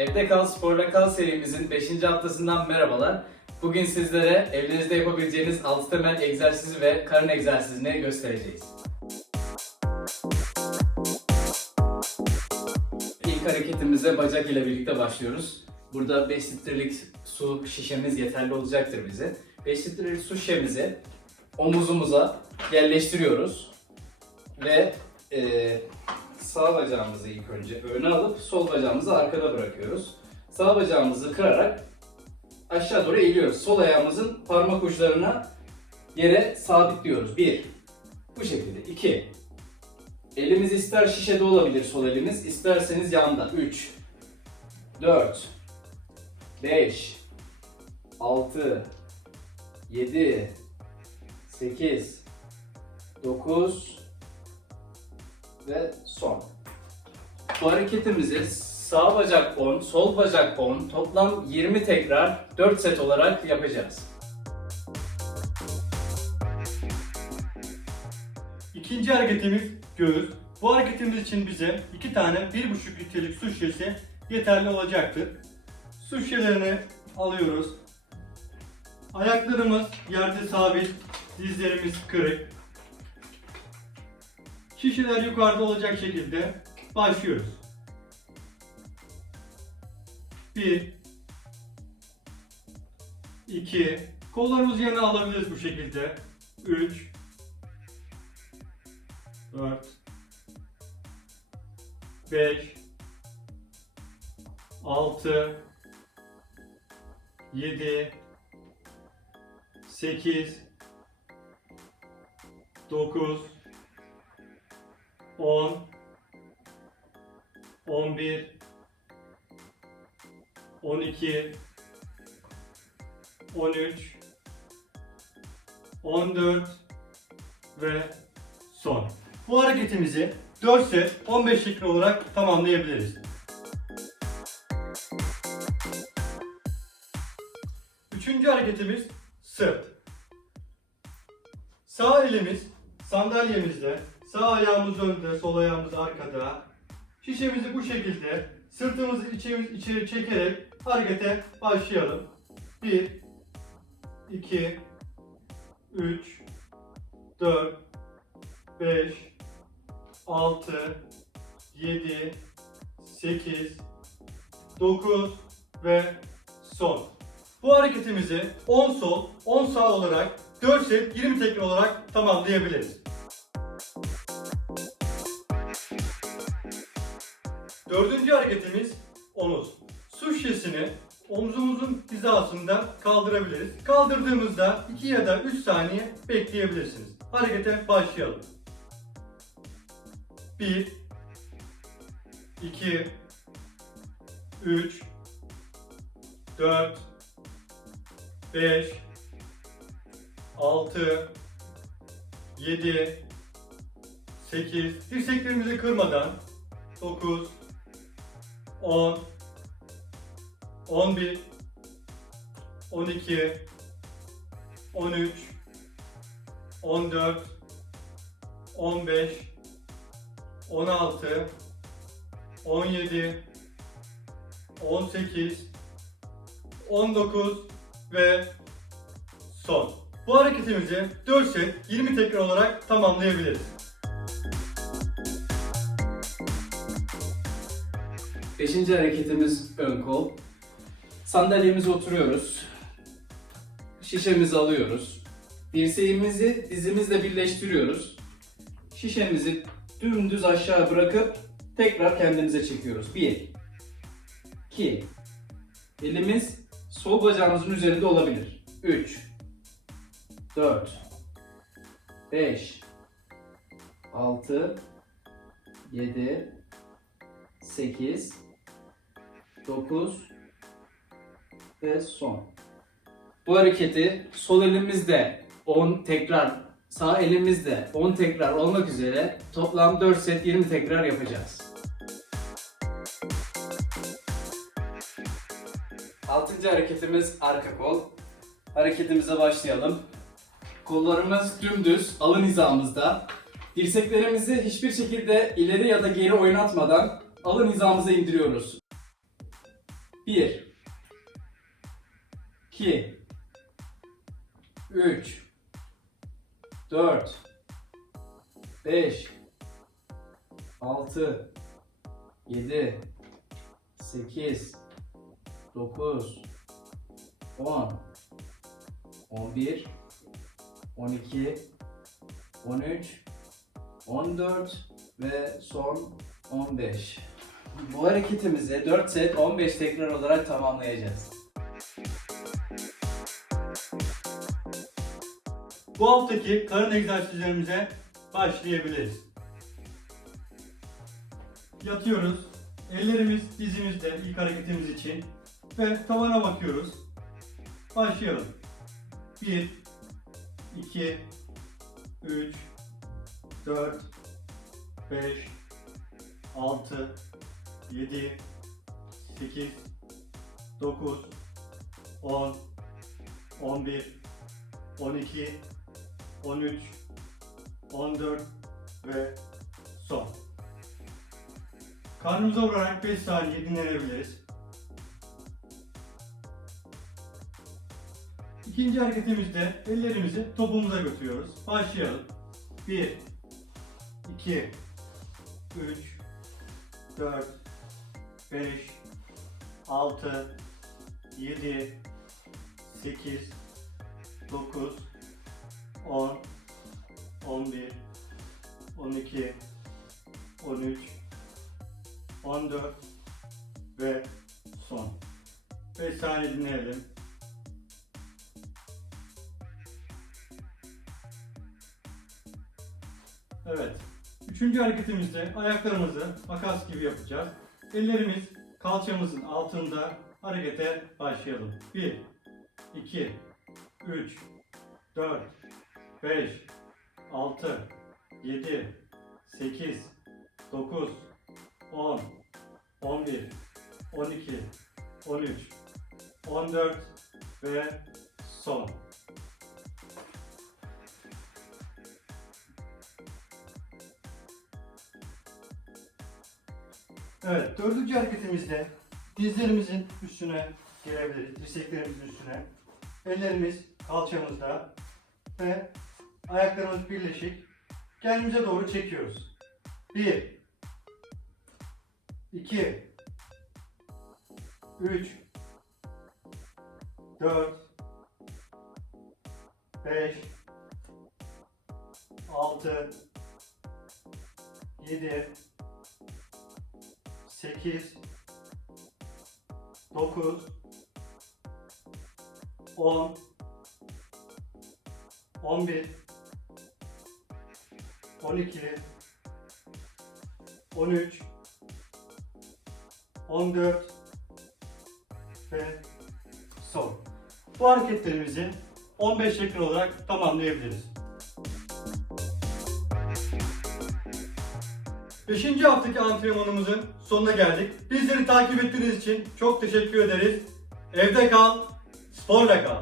Evde Kal Sporla Kal serimizin 5. haftasından merhabalar. Bugün sizlere evinizde yapabileceğiniz 6 temel egzersizi ve karın egzersizini göstereceğiz. İlk hareketimize bacak ile birlikte başlıyoruz. Burada 5 litrelik su şişemiz yeterli olacaktır bize. 5 litrelik su şişemizi omuzumuza yerleştiriyoruz. Ve eee sağ bacağımızı ilk önce öne alıp sol bacağımızı arkada bırakıyoruz. Sağ bacağımızı kırarak aşağı doğru eğiliyoruz. Sol ayağımızın parmak uçlarına yere sabitliyoruz. Bir. Bu şekilde. İki. Elimiz ister şişede olabilir sol elimiz, isterseniz yanda. Üç. Dört. Beş. Altı. Yedi. Sekiz. Dokuz ve son. Bu hareketimizi sağ bacak 10, sol bacak 10, toplam 20 tekrar 4 set olarak yapacağız. İkinci hareketimiz göğüs. Bu hareketimiz için bize iki tane 1,5 litrelik su şişesi yeterli olacaktır. Su şişelerini alıyoruz. Ayaklarımız yerde sabit, dizlerimiz kırık. Şişeler yukarıda olacak şekilde başlıyoruz. 1 2 Kollarımızı yana alabiliriz bu şekilde. 3 4 5 6 7 8 9 10 11 12 13 14 ve son. Bu hareketimizi 4 set 15 dakika olarak tamamlayabiliriz. Üçüncü hareketimiz sırt. Sağ elimiz sandalyemizde, sağ ayağımız önde, sol ayağımız arkada. Şişemizi bu şekilde sırtımızı içeri, içeri çekerek harekete başlayalım. 1 2 3 4 5 6 7 8 9 ve son. Bu hareketimizi 10 sol, 10 sağ olarak 4 set 20 tekrar olarak tamamlayabiliriz. Dördüncü hareketimiz omuz. Su şişesini omzumuzun hizasında kaldırabiliriz. Kaldırdığımızda 2 ya da 3 saniye bekleyebilirsiniz. Harekete başlayalım. 1 2 3 4 5 6 7 8 dirseklerimizi kırmadan. 9 10 11 12 13 14 15 16 17 18 19 ve son. Bu hareketimizi 4 set 20 tekrar olarak tamamlayabiliriz. Beşinci hareketimiz ön kol. Sandalyemize oturuyoruz. Şişemizi alıyoruz. Dirseğimizi dizimizle birleştiriyoruz. Şişemizi dümdüz aşağı bırakıp tekrar kendimize çekiyoruz. 1 2 Elimiz sol bacağımızın üzerinde olabilir. 3 4 5 6 7 8 9 ve son. Bu hareketi sol elimizde 10 tekrar, sağ elimizde 10 tekrar olmak üzere toplam 4 set 20 tekrar yapacağız. Altıncı hareketimiz arka kol. Hareketimize başlayalım. Kollarımız dümdüz, alın hizamızda. Dirseklerimizi hiçbir şekilde ileri ya da geri oynatmadan alın hizamıza indiriyoruz. 1 2 3 4 5 6 7 8 9 10 11 12 13 14 ve son 15. Bu hareketimizi 4 set 15 tekrar olarak tamamlayacağız. Bu haftaki karın egzersizlerimize başlayabiliriz. Yatıyoruz. Ellerimiz dizimizde ilk hareketimiz için ve tavana bakıyoruz. Başlayalım. 1 2 3 4 5 6 7 8 9 10 11 12 13 14 ve son. Karnımıza vurarak 5 saniye dinlenebiliriz. İkinci hareketimizde ellerimizi topumuza götürüyoruz. Başlayalım. 1 2 3 4 5 6 7 8 9 10 11 12 13 14 ve son. 5 saniye dinleyelim. Üçüncü hareketimizde ayaklarımızı makas gibi yapacağız. Ellerimiz kalçamızın altında harekete başlayalım. 1 2 3 4 5 6 7 8 9 10 11 12 13 14 ve son. Evet, dördüncü hareketimizde dizlerimizin üstüne gelebiliriz, dirseklerimizin üstüne. Ellerimiz kalçamızda ve ayaklarımız birleşik. Kendimize doğru çekiyoruz. 1 2 3 4 5 6 7 8 9 10 11 12 13 14 ve son. Bu hareketlerimizi 15 tekrar olarak tamamlayabiliriz. Beşinci haftaki antrenmanımızın sonuna geldik. Bizleri takip ettiğiniz için çok teşekkür ederiz. Evde kal, sporla kal.